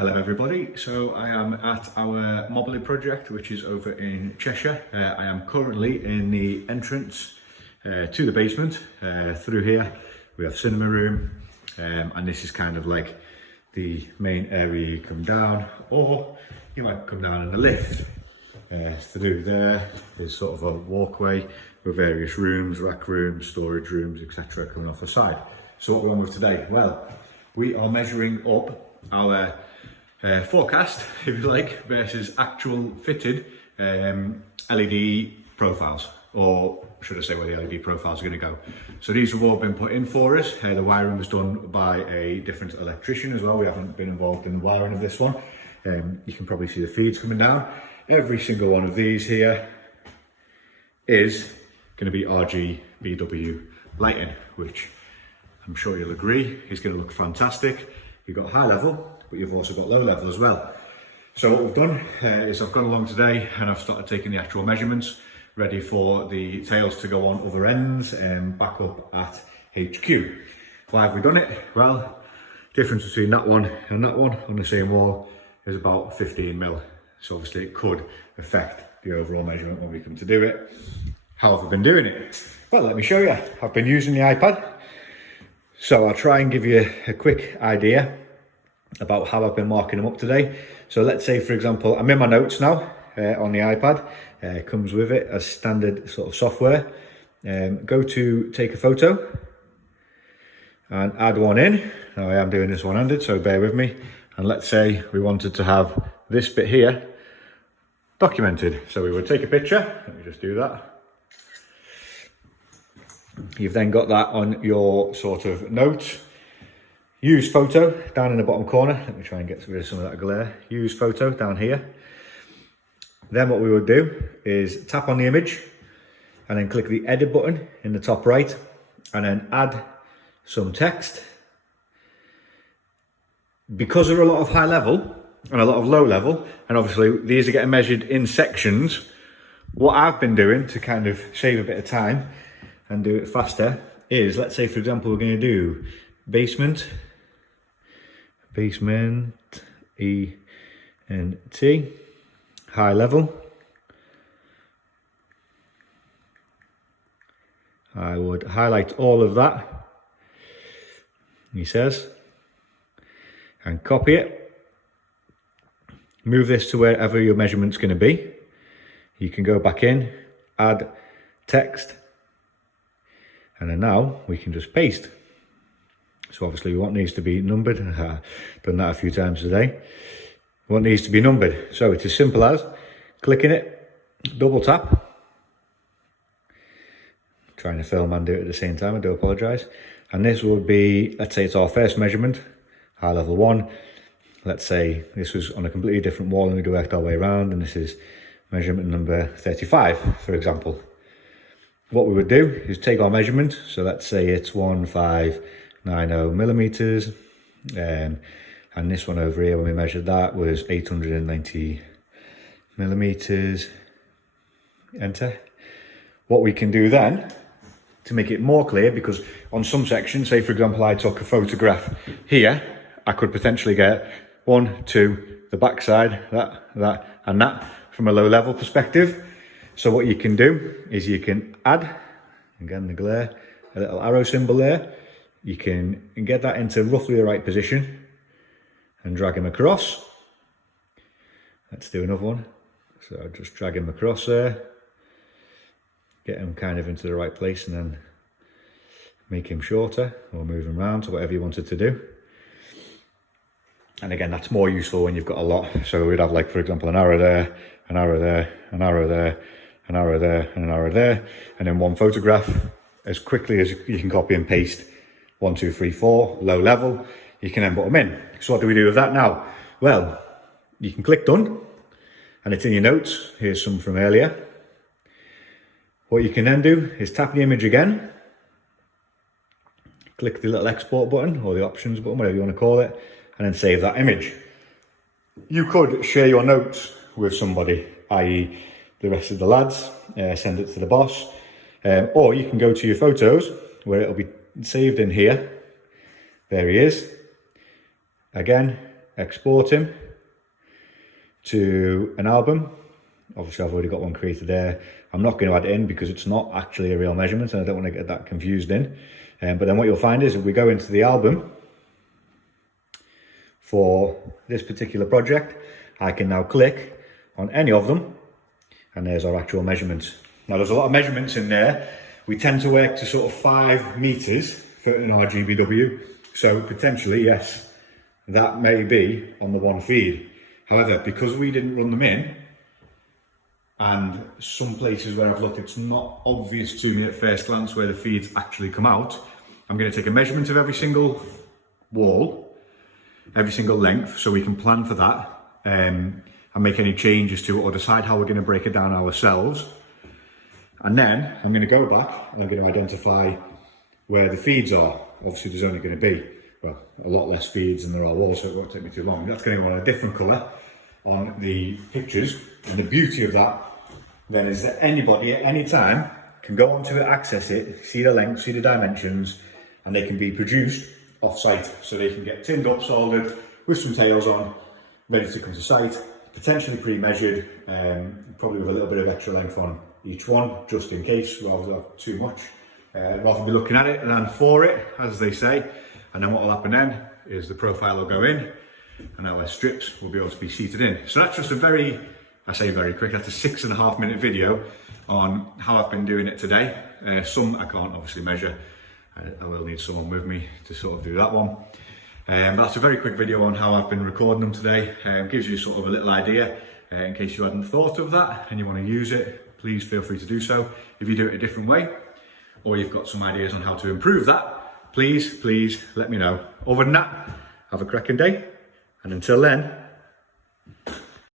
Hello everybody, so I am at our Mobley project which is over in Cheshire. I am currently in the entrance to the basement. Through here we have cinema room, and this is kind of like the main area you come down, or you might come down in the lift. Through there is sort of a walkway with various rooms, rack rooms, storage rooms, etc. coming off the side. So what we're on with today? Well, we are measuring up our forecast, if you like, versus actual fitted LED profiles, or should I say where the LED profiles are going to go. So these have all been put in for us. The wiring was done by a different electrician as well. We haven't been involved in the wiring of this one. You can probably see the feeds coming down. Every single one of these here is going to be RGBW lighting, which I'm sure you'll agree is going to look fantastic. You've got high level, but you've also got low level as well. So what we've done is I've gone along today and I've started taking the actual measurements, ready for the tails to go on other ends and back up at HQ. Why have we done it? Well, difference between that one and that one on the same wall is about 15 mil. So obviously it could affect the overall measurement when we come to do it. How have I been doing it? Well, let me show you. I've been using the iPad. So I'll try and give you a quick idea about how I've been marking them up today. So let's say, for example, I'm in my notes now on the iPad. It comes with it as standard sort of software. Go to take a photo and add one in. Now I am doing this one-handed, so bear with me. And let's say we wanted to have this bit here documented. So we would take a picture. Let me just do that. You've then got that on your sort of notes. Use photo down in the bottom corner. Let me try and get rid of some of that glare. Use photo down here. Then what we would do is tap on the image and then click the edit button in the top right and then add some text. Because there are a lot of high level and a lot of low level, and obviously these are getting measured in sections, what I've been doing to kind of save a bit of time and do it faster is, let's say for example we're going to do basement E-N-T, high level. I would highlight all of that, he says, and copy it. Move this to wherever your measurement's going to be. You can go back in, add text, and then now we can just paste. So obviously what needs to be numbered, done that a few times today. What needs to be numbered? So it's as simple as clicking it, double tap. Trying to film and do it at the same time, I do apologise. And this would be, let's say it's our first measurement, high level 1. Let's say this was on a completely different wall and we'd worked our way around, and this is measurement number 35, for example. What we would do is take our measurement, so let's say it's 1590 millimeters, and this one over here when we measured that was 890 millimeters. Enter. What we can do then to make it more clear, because on some sections, say for example I took a photograph here, I could potentially get 1, 2, the back side, that and that from a low level perspective. So what you can do is you can add, again the glare, a little arrow symbol there. You can get that into roughly the right position and drag him across. Let's do another one. So just drag him across there, get him kind of into the right place, and then make him shorter or move him around to whatever you wanted to do. And again, that's more useful when you've got a lot. So we'd have, like, for example, an arrow there, an arrow there, an arrow there, an arrow there, and an arrow there, and then one photograph as quickly as you can copy and paste. 1, 2, 3, 4, low level. You can then put them in. So what do we do with that now? Well, you can click done, and it's in your notes. Here's some from earlier. What you can then do is tap the image again, click the little export button or the options button, whatever you want to call it, and then save that image. You could share your notes with somebody, i.e. the rest of the lads, send it to the boss, or you can go to your photos where it'll be saved in here. There he is. Again, export him to an album. Obviously I've already got one created there. I'm not going to add it in because it's not actually a real measurement and I don't want to get that confused in. But then what you'll find is if we go into the album for this particular project, I can now click on any of them and there's our actual measurements. Now there's a lot of measurements in there. We tend to work to sort of 5 meters for an RGBW. So potentially, yes, that may be on the one feed. However, because we didn't run them in, and some places where I've looked, it's not obvious to me at first glance where the feeds actually come out. I'm going to take a measurement of every single wall, every single length, so we can plan for that and make any changes to it or decide how we're going to break it down ourselves. And then I'm going to go back and I'm going to identify where the feeds are. Obviously there's only going to be, well, a lot less feeds than there are walls, so it won't take me too long. That's going to go on a different colour on the pictures. And the beauty of that then is that anybody at any time can go onto it, access it, see the length, see the dimensions, and they can be produced off-site. So they can get tinned up, soldered, with some tails on, ready to come to site, potentially pre-measured, probably with a little bit of extra length on each one, just in case, rather than too much. Rather be looking at it than for it, as they say. And then what will happen then is the profile will go in, and our strips will be able to be seated in. So that's just a very, I say very quick, that's a 6.5 minute video on how I've been doing it today. Some I can't obviously measure. I will need someone with me to sort of do that one. But that's a very quick video on how I've been recording them today. Gives you sort of a little idea in case you hadn't thought of that and you want to use it, please feel free to do so. If you do it a different way, or you've got some ideas on how to improve that, please let me know. Other than that, have a cracking day, and until then,